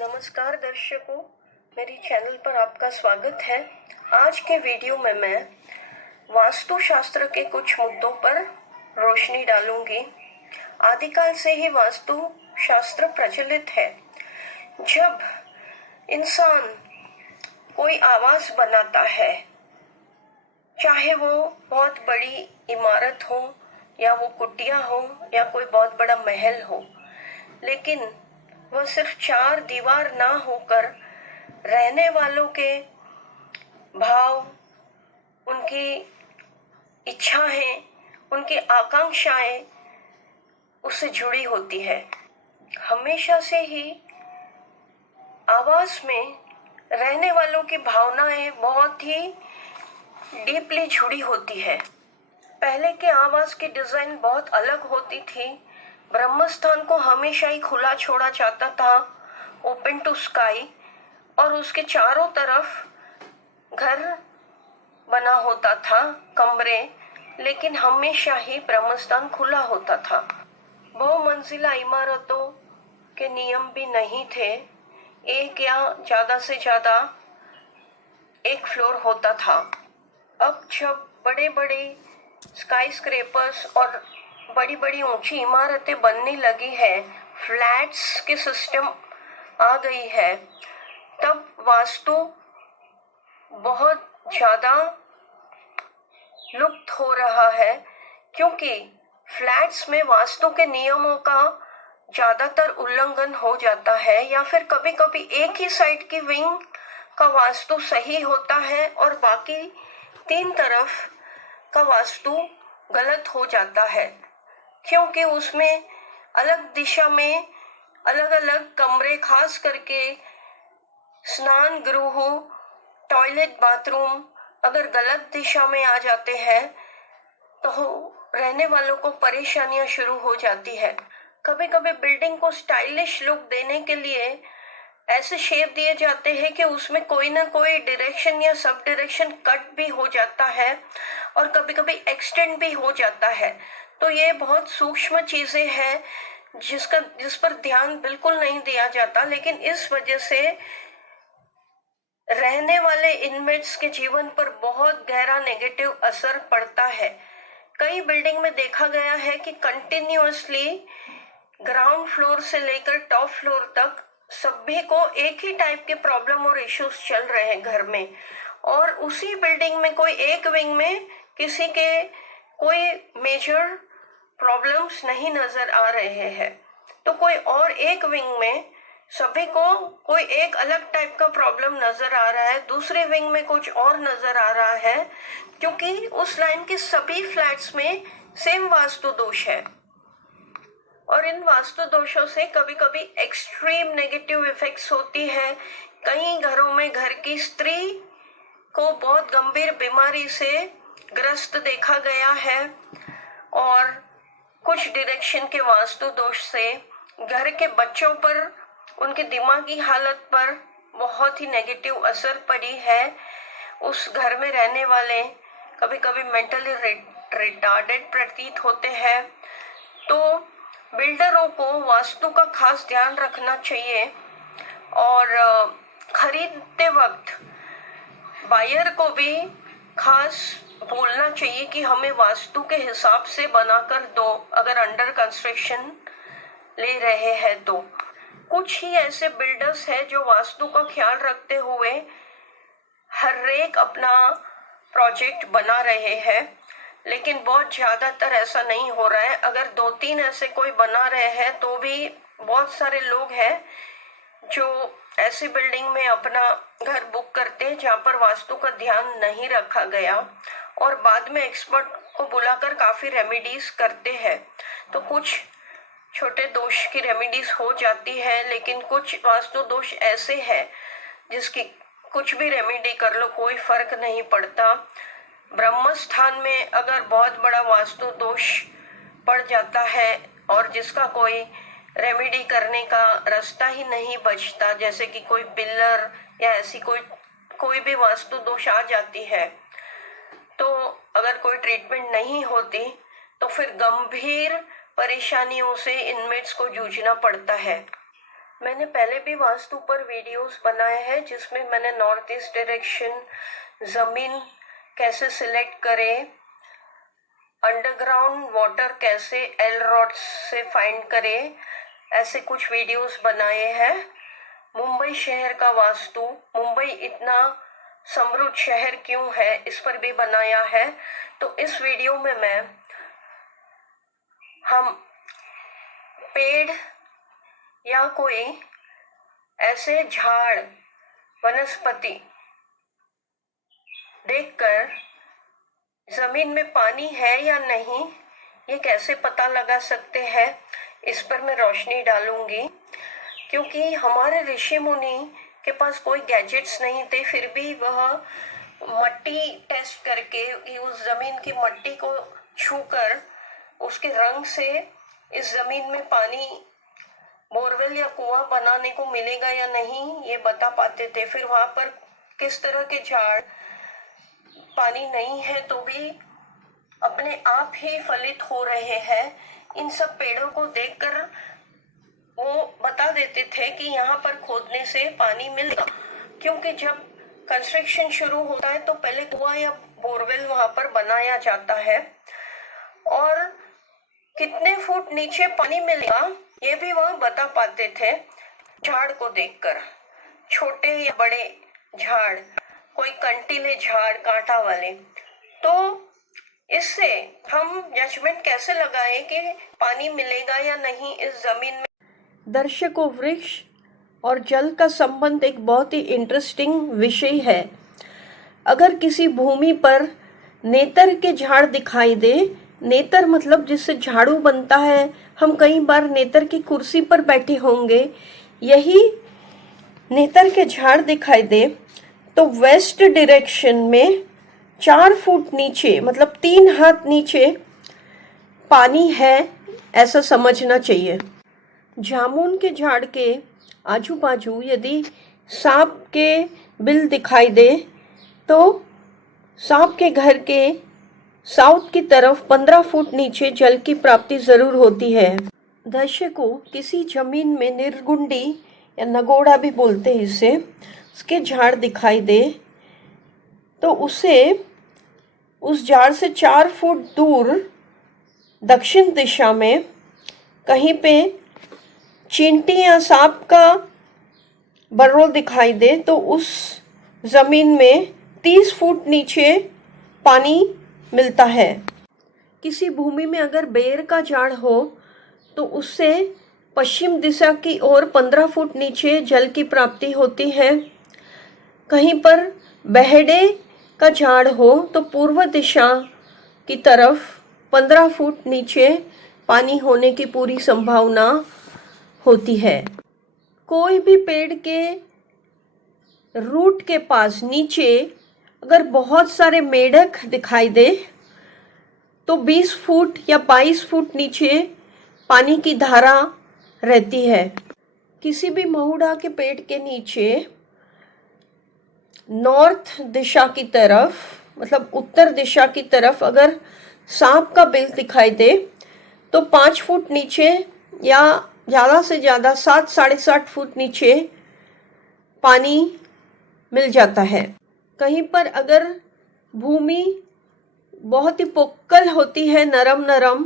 नमस्कार दर्शकों, मेरी चैनल पर आपका स्वागत है। आज के वीडियो में मैं वास्तुशास्त्र के कुछ मुद्दों पर रोशनी डालूंगी। आदिकाल से ही वास्तु शास्त्र प्रचलित है। जब इंसान कोई आवास बनाता है, चाहे वो बहुत बड़ी इमारत हो या वो कुटिया हो या कोई बहुत बड़ा महल हो, लेकिन वह सिर्फ चार दीवार ना होकर रहने वालों के भाव, उनकी इच्छाएं, उनकी आकांक्षाएं उससे जुड़ी होती है। हमेशा से ही आवास में रहने वालों की भावनाएं बहुत ही डीपली जुड़ी होती है। पहले के आवास की डिजाइन बहुत अलग होती थी। ब्रह्मस्थान को हमेशा ही खुला छोड़ा जाता था, ओपन टू स्काई, और उसके चारों तरफ घर बना होता था, कमरे, लेकिन हमेशा ही ब्रह्मस्थान खुला होता था। बहुमंजिला इमारतों के नियम भी नहीं थे। एक या ज्यादा से ज्यादा एक फ्लोर होता था। अब जब बड़े बड़े स्काई स्क्रेपर्स और बड़ी बड़ी ऊंची इमारतें बनने लगी है, फ्लैट्स के सिस्टम आ गई है, तब वास्तु बहुत ज्यादा लुप्त हो रहा है, क्योंकि फ्लैट्स में वास्तु के नियमों का ज्यादातर उल्लंघन हो जाता है, या फिर कभी कभी एक ही साइड की विंग का वास्तु सही होता है और बाकी तीन तरफ का वास्तु गलत हो जाता है, क्योंकि उसमें अलग दिशा में अलग अलग कमरे, खास करके स्नान गृह, टॉयलेट, बाथरूम अगर गलत दिशा में आ जाते हैं तो रहने वालों को परेशानियां शुरू हो जाती है। कभी कभी बिल्डिंग को स्टाइलिश लुक देने के लिए ऐसे शेप दिए जाते हैं कि उसमें कोई ना कोई डायरेक्शन या सब डायरेक्शन कट भी हो जाता है और कभी कभी एक्सटेंड भी हो जाता है। तो ये बहुत सूक्ष्म चीजें हैं जिस पर ध्यान बिल्कुल नहीं दिया जाता, लेकिन इस वजह से रहने वाले इनमेट्स के जीवन पर बहुत गहरा नेगेटिव असर पड़ता है। कई बिल्डिंग में देखा गया है कि कंटिन्यूअसली ग्राउंड फ्लोर से लेकर टॉप फ्लोर तक सभी को एक ही टाइप के प्रॉब्लम और इश्यूज चल रहे हैं घर में, और उसी बिल्डिंग में कोई एक विंग में किसी के कोई मेजर प्रॉब्लम्स नहीं नजर आ रहे हैं, तो कोई और एक विंग में सभी को कोई एक अलग टाइप का प्रॉब्लम नजर आ रहा है, दूसरे विंग में कुछ और नजर आ रहा है, क्योंकि उस लाइन के सभी फ्लैट्स में सेम वास्तु दोष है। और इन वास्तु दोषों से कभी कभी एक्सट्रीम नेगेटिव इफेक्ट्स होती है। कई घरों में घर की स्त्री को बहुत गंभीर बीमारी से ग्रस्त देखा गया है, और कुछ डायरेक्शन के वास्तु दोष से घर के बच्चों पर, उनके दिमागी हालत पर बहुत ही नेगेटिव असर पड़ी है। उस घर में रहने वाले कभी कभी मेंटली रिटार्डेड प्रतीत होते हैं। तो बिल्डरों को वास्तु का खास ध्यान रखना चाहिए, और खरीदते वक्त बायर को भी खास बोलना चाहिए कि हमें वास्तु के हिसाब से बनाकर दो, अगर अंडर कंस्ट्रक्शन ले रहे हैं तो। कुछ ही ऐसे बिल्डर्स हैं जो वास्तु का ख्याल रखते हुए हर एक अपना प्रोजेक्ट बना रहे हैं, लेकिन बहुत ज्यादातर ऐसा नहीं हो रहा है। अगर दो तीन ऐसे कोई बना रहे हैं तो भी बहुत सारे लोग हैं जो ऐसी बिल्डिंग में अपना घर बुक करते हैं जहाँ पर वास्तु का ध्यान नहीं रखा गया, और बाद में एक्सपर्ट को बुलाकर काफी रेमेडीज करते हैं। तो कुछ छोटे दोष की रेमेडीज हो जाती है, लेकिन कुछ वास्तु दोष ऐसे हैं जिसकी कुछ भी रेमेडी कर लो कोई फर्क नहीं पड़ता। ब्रह्मस्थान में अगर बहुत बड़ा वास्तु दोष पड़ जाता है और जिसका कोई रेमेडी करने का रास्ता ही नहीं बचता, जैसे कि कोई पिलर या ऐसी कोई भी वास्तु दोष आ जाती है, तो अगर कोई ट्रीटमेंट नहीं होती तो फिर गंभीर परेशानियों से इनमेट्स को जूझना पड़ता है। मैंने पहले भी वास्तु पर वीडियोस बनाए हैं जिसमें मैंने नॉर्थ ईस्ट डायरेक्शन, जमीन कैसे सिलेक्ट करें, अंडरग्राउंड वाटर कैसे एल रॉड से फाइंड करें, ऐसे कुछ वीडियोस बनाए हैं। मुंबई शहर का वास्तु, मुंबई इतना समृद्ध शहर क्यों है, इस पर भी बनाया है। तो इस वीडियो में हम पेड़ या कोई ऐसे झाड़ वनस्पति देखकर जमीन में पानी है या नहीं ये कैसे पता लगा सकते हैं, इस पर मैं रोशनी डालूंगी। क्योंकि हमारे ऋषि मुनि के पास कोई गैजेट्स नहीं थे, फिर भी वह मट्टी टेस्ट करके उस जमीन की मट्टी को छूकर उसके रंग से इस जमीन में पानी बोरवेल या कुआं बनाने को मिलेगा या नहीं ये बता पाते थे। फिर वहां पर किस तरह के झाड़ पानी नहीं है तो भी अपने आप ही फलित हो रहे हैं, इन सब पेड़ों को देखकर वो बता देते थे कि यहाँ पर खोदने से पानी मिलेगा। क्योंकि जब कंस्ट्रक्शन शुरू होता है तो पहले कुआं या बोरवेल वहां पर बनाया जाता है और कितने फुट नीचे पानी मिलेगा ये भी वह बता पाते थे झाड़ को देखकर। छोटे या बड़े झाड़, कोई कंटीले झाड़ कांटा वाले, तो इससे हम जजमेंट कैसे लगाएं कि पानी मिलेगा या नहीं इस जमीन में। दर्शकों, वृक्ष और जल का संबंध एक बहुत ही इंटरेस्टिंग विषय है। अगर किसी भूमि पर नेतर के झाड़ दिखाई दे, नेतर मतलब जिससे झाड़ू बनता है, हम कई बार नेतर की कुर्सी पर बैठे होंगे, यही नेतर के झाड़ दिखाई दे तो वेस्ट डायरेक्शन में 4 फुट नीचे मतलब 3 हाथ नीचे पानी है, ऐसा समझना चाहिए। जामुन के झाड़ के आजू बाजू यदि सांप के बिल दिखाई दे तो सांप के घर के साउथ की तरफ 15 फुट नीचे जल की प्राप्ति जरूर होती है। दर्शकों, किसी जमीन में निर्गुंडी या नगोड़ा भी बोलते हैं इसे, उसके झाड़ दिखाई दे तो उसे उस झाड़ से 4 फुट दूर दक्षिण दिशा में कहीं पे चींटी या सांप का बर्रो दिखाई दे तो उस जमीन में 30 फुट नीचे पानी मिलता है। किसी भूमि में अगर बेर का झाड़ हो तो उससे पश्चिम दिशा की ओर 15 फुट नीचे जल की प्राप्ति होती है। कहीं पर बहेड़े का झाड़ हो तो पूर्व दिशा की तरफ 15 फुट नीचे पानी होने की पूरी संभावना होती है। कोई भी पेड़ के रूट के पास नीचे अगर बहुत सारे मेढक दिखाई दे तो 20 फुट या 22 फुट नीचे पानी की धारा रहती है। किसी भी महुड़ा के पेड़ के नीचे नॉर्थ दिशा की तरफ मतलब उत्तर दिशा की तरफ अगर सांप का बिल दिखाई दे तो 5 फुट नीचे या ज़्यादा से ज़्यादा 7 साढ़े 7 फुट नीचे पानी मिल जाता है। कहीं पर अगर भूमि बहुत ही पोक्कल होती है, नरम नरम,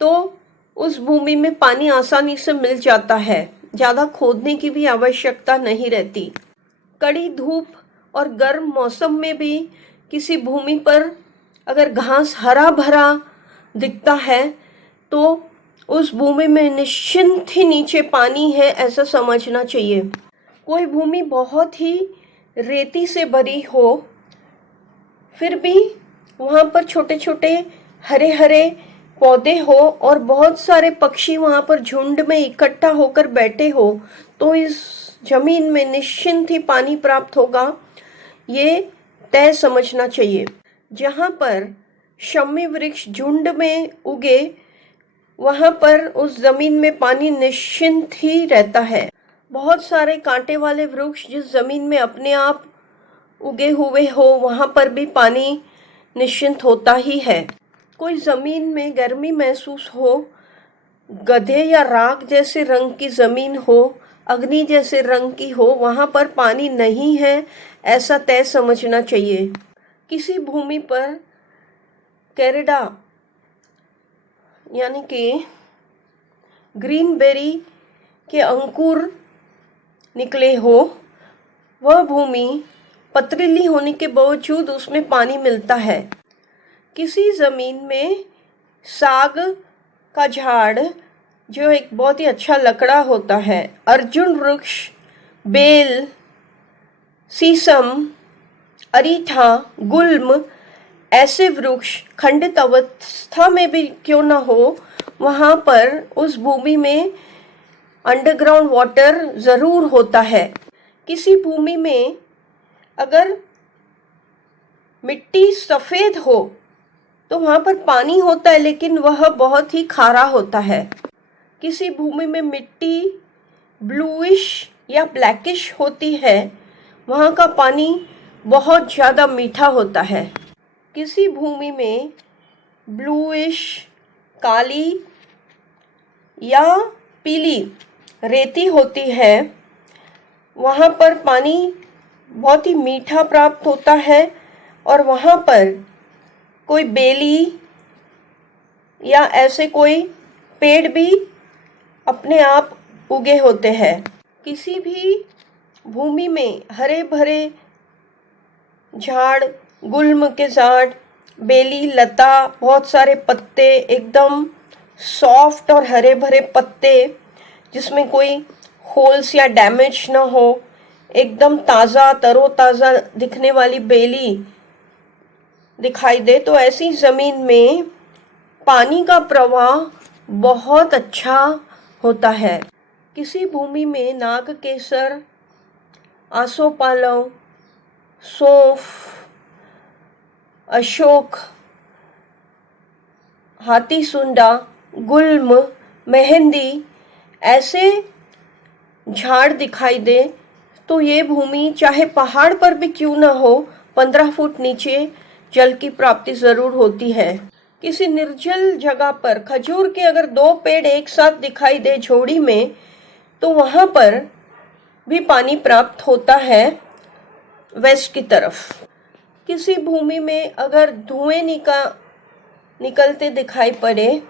तो उस भूमि में पानी आसानी से मिल जाता है, ज़्यादा खोदने की भी आवश्यकता नहीं रहती। कड़ी धूप और गर्म मौसम में भी किसी भूमि पर अगर घास हरा भरा दिखता है तो उस भूमि में निश्चिंत ही नीचे पानी है, ऐसा समझना चाहिए। कोई भूमि बहुत ही रेती से भरी हो फिर भी वहाँ पर छोटे छोटे हरे हरे पौधे हो और बहुत सारे पक्षी वहाँ पर झुंड में इकट्ठा होकर बैठे हो तो इस जमीन में निश्चिंत ही पानी प्राप्त होगा, ये तय समझना चाहिए। जहाँ पर शमी वृक्ष झुंड में उगे वहाँ पर उस जमीन में पानी निश्चिंत ही रहता है। बहुत सारे कांटे वाले वृक्ष जिस जमीन में अपने आप उगे हुए हो वहाँ पर भी पानी निश्चिंत होता ही है। कोई जमीन में गर्मी महसूस हो, गधे या राख जैसे रंग की जमीन हो, अग्नि जैसे रंग की हो, वहां पर पानी नहीं है ऐसा तय समझना चाहिए। किसी भूमि पर कैरेडा यानी कि ग्रीन बेरी के अंकुर निकले हो, वह भूमि पथरीली होने के बावजूद उसमें पानी मिलता है। किसी जमीन में साग का झाड़ जो एक बहुत ही अच्छा लकड़ा होता है, अर्जुन वृक्ष, बेल, शीशम, अरीठा, गुल्म, ऐसे वृक्ष खंडित अवस्था में भी क्यों ना हो, वहां पर उस भूमि में अंडरग्राउंड वाटर जरूर होता है। किसी भूमि में अगर मिट्टी सफेद हो तो वहां पर पानी होता है, लेकिन वह बहुत ही खारा होता है। किसी भूमि में मिट्टी ब्लूइश या ब्लैकिश होती है, वहां का पानी बहुत ज़्यादा मीठा होता है। किसी भूमि में ब्लूइश, काली या पीली रेती होती है, वहां पर पानी बहुत ही मीठा प्राप्त होता है और वहां पर कोई बेली या ऐसे कोई पेड़ भी अपने आप उगे होते हैं। किसी भी भूमि में हरे भरे झाड़, गुल्म के झाड़, बेली, लता, बहुत सारे पत्ते, एकदम सॉफ्ट और हरे भरे पत्ते जिसमें कोई होल्स या डैमेज ना हो, एकदम ताज़ा तरोताज़ा दिखने वाली बेली दिखाई दे, तो ऐसी ज़मीन में पानी का प्रवाह बहुत अच्छा होता है। किसी भूमि में नागकेसर, आसोपालव, सौंफ, अशोक, हाथीसुंडा, गुल्म, मेहंदी ऐसे झाड़ दिखाई दे, तो ये भूमि चाहे पहाड़ पर भी क्यों ना हो, 15 फुट नीचे जल की प्राप्ति जरूर होती है। किसी निर्जल जगह पर खजूर के अगर 2 पेड़ एक साथ दिखाई दे झोड़ी में, तो वहां पर भी पानी प्राप्त होता है वेस्ट की तरफ। किसी भूमि में अगर धुएं निकलते दिखाई पड़े,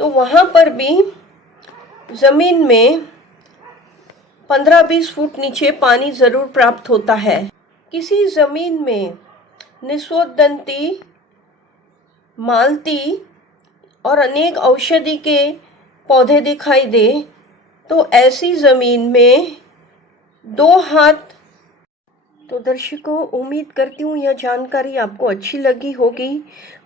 तो वहां पर भी जमीन में 15-20 फुट नीचे पानी जरूर प्राप्त होता है। किसी जमीन में निस्वदंती, मालती और अनेक औषधि के पौधे दिखाई दे, तो ऐसी जमीन में 2 हाथ। तो दर्शकों, उम्मीद करती हूँ यह जानकारी आपको अच्छी लगी होगी।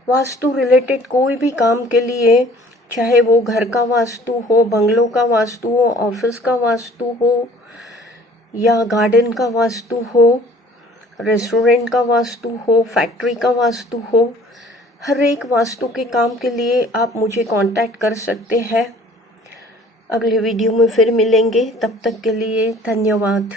वास्तु रिलेटेड कोई भी काम के लिए, चाहे वो घर का वास्तु हो, बंगलों का वास्तु हो, ऑफिस का वास्तु हो या गार्डन का वास्तु हो, रेस्टोरेंट का वास्तु हो, फैक्ट्री का वास्तु हो, हर एक वास्तु के काम के लिए आप मुझे कांटेक्ट कर सकते हैं। अगले वीडियो में फिर मिलेंगे, तब तक के लिए धन्यवाद।